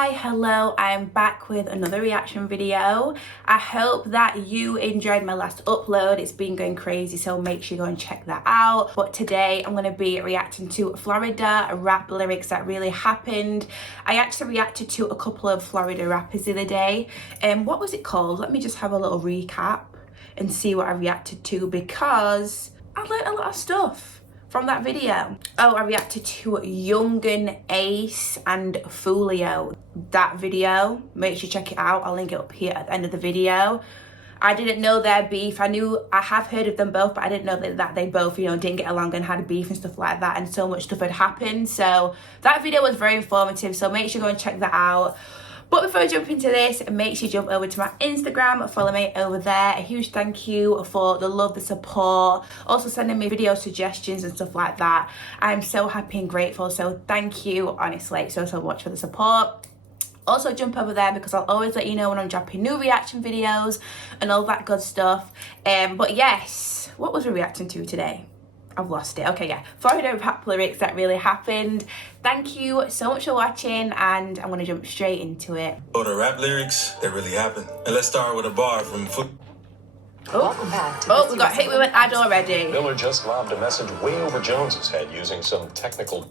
Hi, hello, I'm back with another reaction video. I hope that you enjoyed my last upload. It's been going crazy, so make sure you go and check that out. But today I'm going to be reacting to Florida rap lyrics that really happened. I actually reacted to a couple of Florida rappers the other day. What was it called? Let me just have a little recap and see what I reacted to, because I learned a lot of stuff from that video. Oh, I reacted to Young and Ace and Foolio. That video, make sure you check it out. I'll link it up here at the end of the video. I didn't know their beef. I have heard of them both, but I didn't know that they both, didn't get along and had a beef and stuff like that, and so much stuff had happened. So that video was very informative, so make sure you go and check that out. But before I jump into this, make sure you jump over to my Instagram, follow me over there. A huge thank you for the love, the support, also sending me video suggestions and stuff like that. I'm so happy and grateful, so thank you, honestly, so much for the support. Also jump over there because I'll always let you know when I'm dropping new reaction videos and all that good stuff. But yes, what was we reacting to today? I've lost it. Okay, yeah. Florida rap lyrics that really happened. Thank you so much for watching, and I'm going to jump straight into it. Florida rap lyrics that really happened. And let's start with a bar from Oh, we got hit with an ad already. Miller just lobbed a message way over Jones's head using some technical...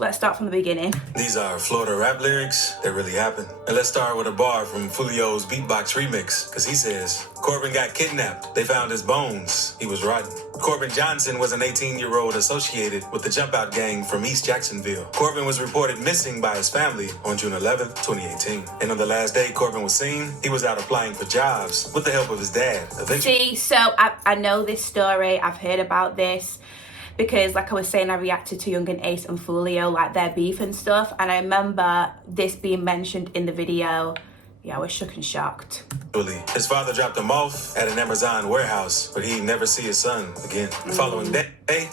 Let's start from the beginning. These are Florida rap lyrics that really happened. And let's start with a bar from Fulio's beatbox remix, because he says, Corbin got kidnapped. They found his bones. He was rotten. Corbin Johnson was an 18-year-old associated with the Jump Out gang from East Jacksonville. Corbin was reported missing by his family on June 11th, 2018. And on the last day Corbin was seen, he was out applying for jobs with the help of his dad. See, so I know this story. I've heard about this, because like I was saying, I reacted to Young and Ace and Foolio, like their beef and stuff, and I remember this being mentioned in the video. Yeah, I was shook and shocked. His father dropped him off at an Amazon warehouse, but he'd never see his son again. The following day,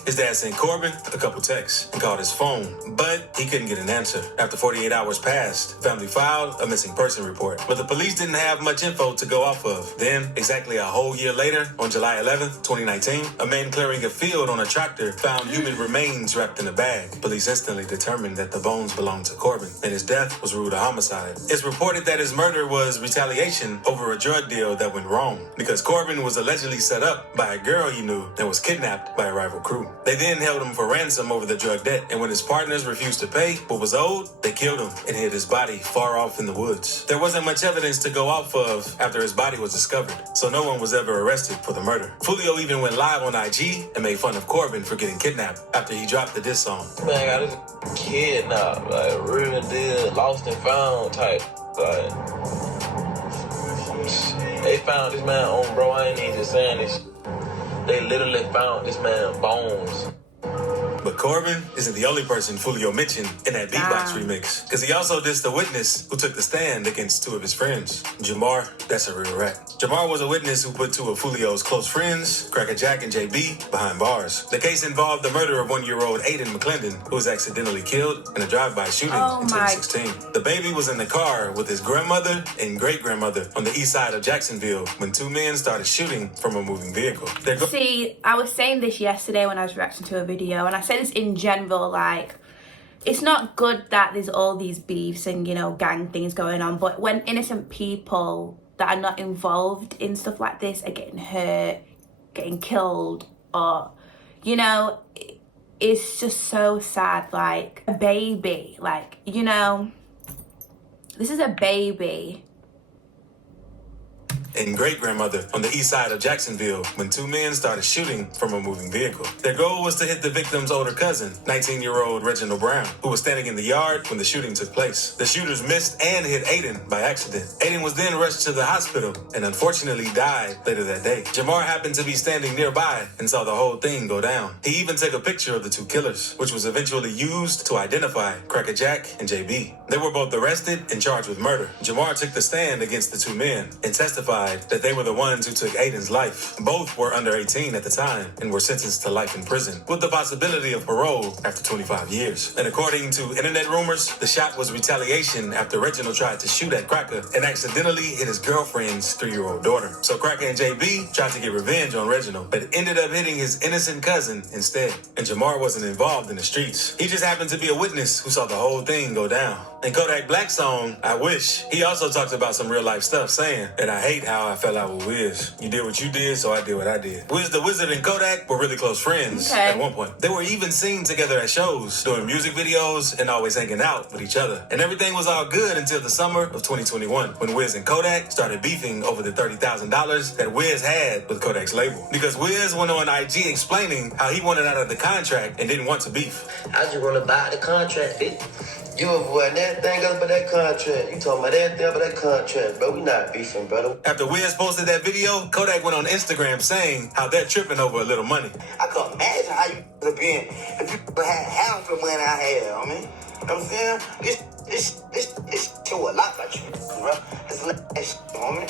his dad sent Corbin a couple texts and called his phone, but he couldn't get an answer. After 48 hours passed, the family filed a missing person report, but the police didn't have much info to go off of. Then, exactly a whole year later, on July 11th, 2019, a man clearing a field on a tractor found human remains wrapped in a bag. Police instantly determined that the bones belonged to Corbin, and his death was ruled a homicide. It's reported that his murder was retaliation over a drug deal that went wrong, because Corbin was allegedly set up by a girl he knew and was kidnapped by a rival crew. They then held him for ransom over the drug debt, and when his partners refused to pay what was owed, they killed him and hid his body far off in the woods. There wasn't much evidence to go off of after his body was discovered, so no one was ever arrested for the murder. Fulio even went live on IG and made fun of Corbin for getting kidnapped after he dropped the diss song. Man, I got this kidnapped, like real deal, lost and found type. Like, they found this man on, bro, I ain't even just saying this. They literally found this man bones. But Corbin isn't the only person Fulio mentioned in that beatbox remix, because he also dissed the witness who took the stand against two of his friends. Jamar, that's a real rat. Jamar was a witness who put two of Fulio's close friends, Cracker Jack and JB, behind bars. The case involved the murder of one-year-old Aiden McClendon, who was accidentally killed in a drive-by shooting in 2016. The baby was in the car with his grandmother and great-grandmother on the east side of Jacksonville when two men started shooting from a moving vehicle. See, I was saying this yesterday when I was reacting to a video, and I said this in general, like, it's not good that there's all these beefs and, gang things going on, but when innocent people that are not involved in stuff like this are getting hurt, getting killed, or, it's just so sad. Like, a baby, like, this is a baby. And great-grandmother on the east side of Jacksonville when two men started shooting from a moving vehicle. Their goal was to hit the victim's older cousin, 19-year-old Reginald Brown, who was standing in the yard when the shooting took place. The shooters missed and hit Aiden by accident. Aiden was then rushed to the hospital and unfortunately died later that day. Jamar happened to be standing nearby and saw the whole thing go down. He even took a picture of the two killers, which was eventually used to identify Cracker Jack and JB. They were both arrested and charged with murder. Jamar took the stand against the two men and testified that they were the ones who took Aiden's life. Both were under 18 at the time and were sentenced to life in prison, with the possibility of parole after 25 years. And according to internet rumors, the shot was retaliation after Reginald tried to shoot at Cracker and accidentally hit his girlfriend's 3-year-old daughter. So Cracker and JB tried to get revenge on Reginald, but ended up hitting his innocent cousin instead. And Jamar wasn't involved in the streets. He just happened to be a witness who saw the whole thing go down. In Kodak Black's song, I Wish, he also talks about some real life stuff, saying, and I hate how I fell out with Wiz. You did what you did, so I did what I did. Wiz the Wizard and Kodak were really close friends at one point. They were even seen together at shows, doing music videos, and always hanging out with each other. And everything was all good until the summer of 2021, when Wiz and Kodak started beefing over the $30,000 that Wiz had with Kodak's label. Because Wiz went on IG explaining how he wanted out of the contract and didn't want to beef. I just want to buy the contract, bitch. You avoiding everything else but that contract. You talking about everything but that contract, bro. We not beefing, brother. After Wiz posted that video, Kodak went on Instagram saying how they're tripping over a little money. I can imagine how you would have been if you had half the money I had, I mean. You know what I'm saying? This show a lot about you, bro. Let's let that shit on me.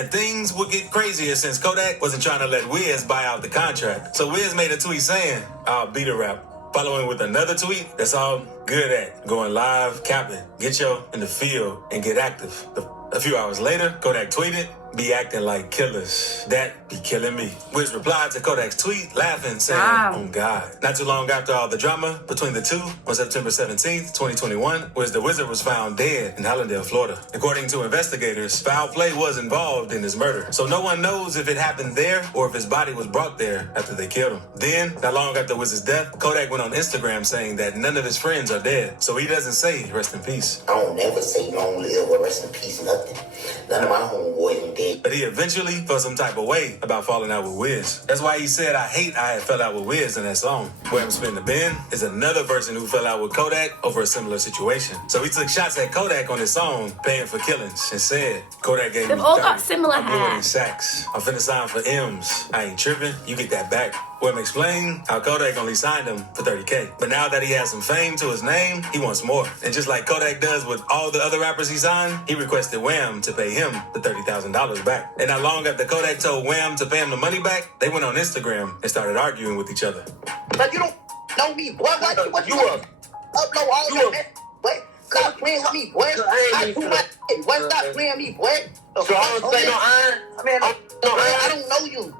And things would get crazier since Kodak wasn't trying to let Wiz buy out the contract. So Wiz made a tweet saying, I'll beat a rap. Following with another tweet that's all good at going live, capping, get yo in the field and get active. A few hours later, Kodak tweeted, be acting like killers. That be killing me. Wiz replied to Kodak's tweet, laughing, saying, oh God. Not too long after all the drama between the two, on September 17th, 2021, Wiz the Wizard was found dead in Hallandale, Florida. According to investigators, foul play was involved in his murder. So no one knows if it happened there or if his body was brought there after they killed him. Then, not long after Wiz's death, Kodak went on Instagram saying that none of his friends are dead. So he doesn't say rest in peace. I don't never say long live or rest in peace, nothing. None of my homeboys are dead. But he eventually felt some type of way about falling out with Wiz. That's why he said, I hate I had fell out with Wiz in that song. Where Spinabenz is another person who fell out with Kodak over a similar situation. So he took shots at Kodak on his song, Paying for Killings, and said, Kodak gave me 30. all got similar I blew hair. it in sacks. I'm finna sign for M's. I ain't tripping. You get that back. Wham explained how Kodak only signed him for $30K. But now that he has some fame to his name, he wants more. And just like Kodak does with all the other rappers he signed, he requested Wham to pay him the $30,000 back. And not long after Kodak told Wham to pay him the money back, they went on Instagram and started arguing with each other. But you don't know me, boy. What you upload all that? What? Stop playing with me, boy. I do my shit. Boy, stop playing with me, boy. So I don't say no iron? I don't know you.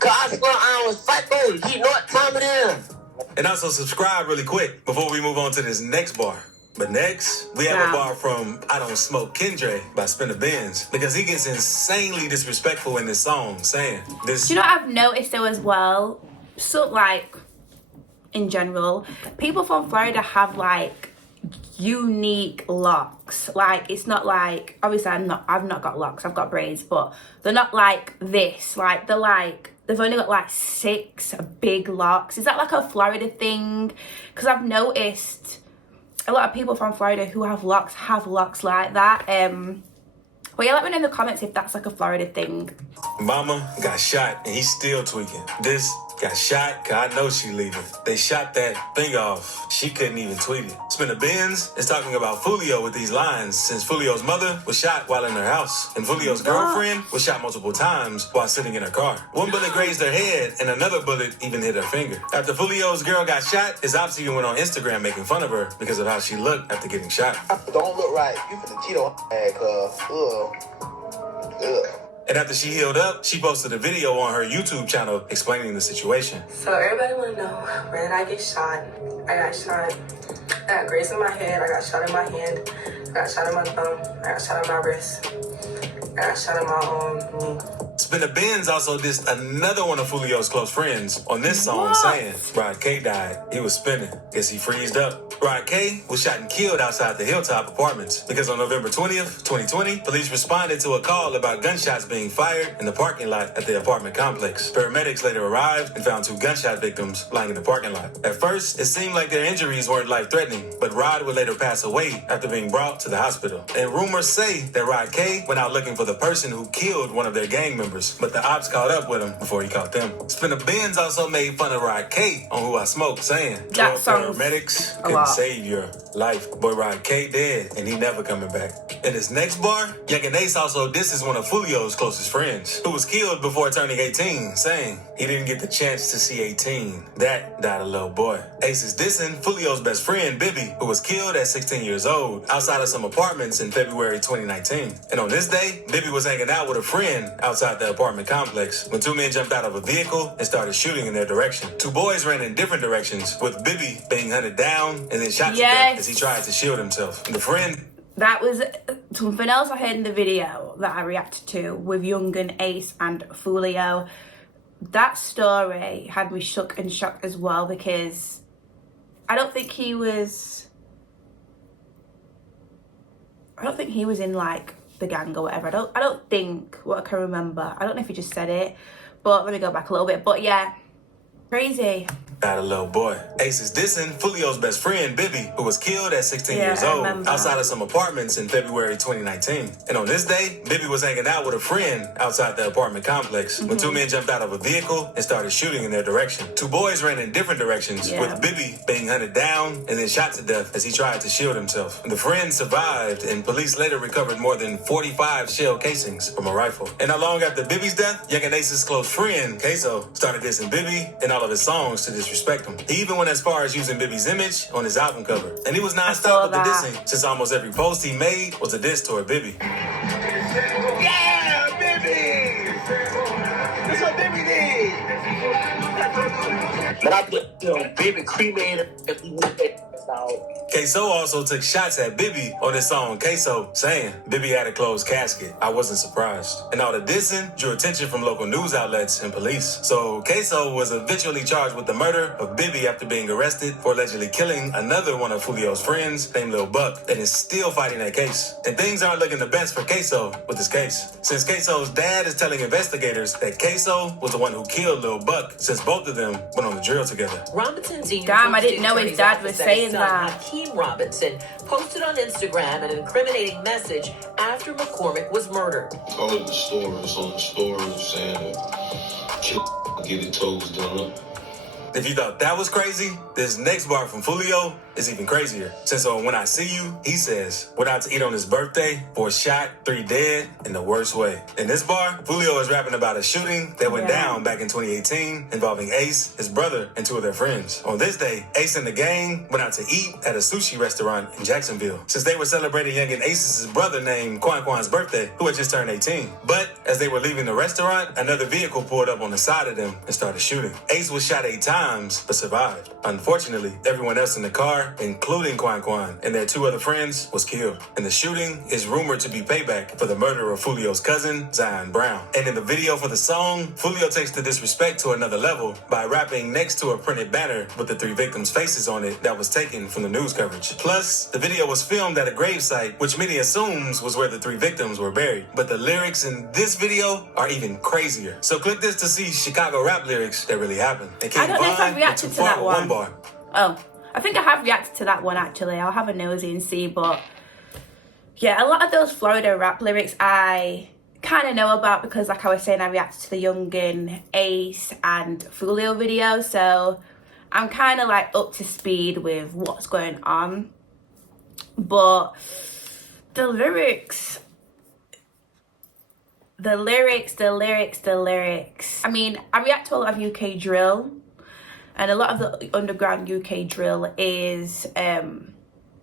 Cause I swear I was fight, bro. You know what time it is. And also subscribe really quick before we move on to this next bar. But next, we have a bar from I Don't Smoke Kendra by Spinabenz, because he gets insanely disrespectful in this song, saying this. Do you know what I've noticed though as well? So like, in general, people from Florida have like unique locks. Like, it's not like, obviously I've not got locks, I've got braids, but they're not like this. Like, they're like, they've only got like 6 big locks. Is that like a Florida thing? Because I've noticed a lot of people from Florida who have locks like that. But yeah, let me know in the comments if that's like a Florida thing. Mama got shot and he's still tweaking. This got shot cause I know she leaving. They shot that thing off. She couldn't even tweet it. Spinabenz is talking about Fulio with these lines since Fulio's mother was shot while in her house. And Fulio's girlfriend was shot multiple times while sitting in her car. One bullet grazed her head and another bullet even hit her finger. After Fulio's girl got shot, his ops even went on Instagram making fun of her because of how she looked after getting shot. Don't look right. You finna cheat on her, cuz. And after she healed up, she posted a video on her YouTube channel explaining the situation. So everybody want to know, where did I get shot? I got shot. I got grazed in my head. I got shot in my hand. I got shot in my thumb. I got shot in my wrist. I got shot in my knee. Spinabenz also dissed another one of Fulio's close friends on this song, saying Rod K died. He was spinning. Guess he freezed up. Rod K was shot and killed outside the Hilltop Apartments because on November 20th, 2020, police responded to a call about gunshots being fired in the parking lot at the apartment complex. Paramedics later arrived and found 2 gunshot victims lying in the parking lot. At first, it seemed like their injuries weren't life-threatening, but Rod would later pass away after being brought to the hospital. And rumors say that Rod K went out looking for the person who killed one of their gang members, but the ops caught up with him before he caught them. Spinabenz also made fun of Rod K on Who I Smoke, saying, That 12 sounds paramedics a couldn't lot. save your life. Boy, Rod K dead, and he never coming back. In his next bar, Young and Ace also disses one of Fulio's closest friends, who was killed before turning 18, saying he didn't get the chance to see 18. That died a little boy. Ace is dissing Fulio's best friend, Bibby, who was killed at 16 years old outside of some apartments in February 2019. And on this day, Bibby was hanging out with a friend outside the apartment complex when two men jumped out of a vehicle and started shooting in their direction. Two boys ran in different directions, with Bibby being hunted down and then shot to death as he tried to shield himself. And the friend... That was something else I heard in the video that I reacted to with Youngin, Ace and Fulio. That story had me shook and shocked as well, because I don't think he was in like the gang or whatever. I don't think, what I can remember. I don't know if he just said it, but let me go back a little bit. But yeah, crazy. Got a little boy. Ace is dissing Fulio's best friend, Bibby, who was killed at 16 years old outside of some apartments in February 2019. And on this day, Bibby was hanging out with a friend outside the apartment complex when two men jumped out of a vehicle and started shooting in their direction. Two boys ran in different directions, with Bibby being hunted down and then shot to death as he tried to shield himself. And the friend survived, and police later recovered more than 45 shell casings from a rifle. And not long after Bibby's death, Young and Ace's close friend, Queso, started dissing Bibby and all of his songs to disrespect him. He even went as far as using Bibby's image on his album cover. And he was non-stop with the dissing, since almost every post he made was a diss toward Bibby. Yeah, Bibby! That's what Bibby did! But I put, Bibby cremated if we moved that out. Queso also took shots at Bibby on his song Queso, saying Bibby had a closed casket. I wasn't surprised. And all the dissing drew attention from local news outlets and police. So Queso was eventually charged with the murder of Bibby after being arrested for allegedly killing another one of Fulio's friends named Lil Buck, and is still fighting that case. And things aren't looking the best for Queso with this case, since Queso's dad is telling investigators that Queso was the one who killed Lil Buck, since both of them went on the drill together. Robinson Senior. Damn, I didn't know his dad was saying that. Hakeem Robinson posted on Instagram an incriminating message after McCormick was murdered. Call it the store. It's on the store saying that get it toes done up. If you thought that was crazy, this next bar from Fulio is even crazier. Since on When I See You, he says, went out to eat on his birthday, 4 shot, 3 dead, in the worst way. In this bar, Fulio is rapping about a shooting that went down back in 2018 involving Ace, his brother, and 2 of their friends. On this day, Ace and the gang went out to eat at a sushi restaurant in Jacksonville, since they were celebrating young and Ace's brother named Kwan's birthday, who had just turned 18. But as they were leaving the restaurant, another vehicle pulled up on the side of them and started shooting. Ace was shot 8 times, but survived. Unfortunately, everyone else in the car, including Kwan and their 2 other friends, was killed. And the shooting is rumored to be payback for the murder of Fulio's cousin, Zion Brown. And in the video for the song, Fulio takes the disrespect to another level by rapping next to a printed banner with the 3 victims' faces on it that was taken from the news coverage. Plus, the video was filmed at a gravesite, which many assumes was where the 3 victims were buried. But the lyrics in this video are even crazier. So click this to see Chicago rap lyrics that really happened. I don't know if I've reacted to that one. Oh, I think I have reacted to that one actually. I'll have a nosy and see, but yeah, a lot of those Florida rap lyrics I kind of know about because, like I was saying, I reacted to the Youngin, Ace and Fulio video, so I'm kind of like up to speed with what's going on. But the lyrics, I mean, I react to a lot of UK drill, and a lot of the underground UK drill is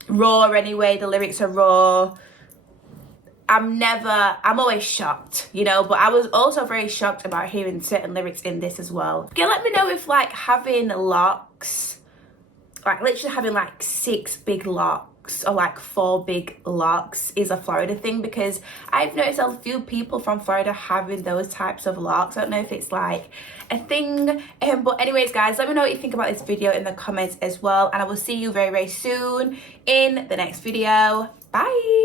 raw anyway. The lyrics are raw. I'm always shocked, you know, but I was also very shocked about hearing certain lyrics in this as well. Okay, let me know if like having locks, like literally having like 6 big locks or like 4 big locks is a Florida thing, because I've noticed a few people from Florida having those types of locks. I don't know if it's like a thing, but anyways guys, let me know what you think about this video in the comments as well, and I will see you very, very soon in the next video. Bye.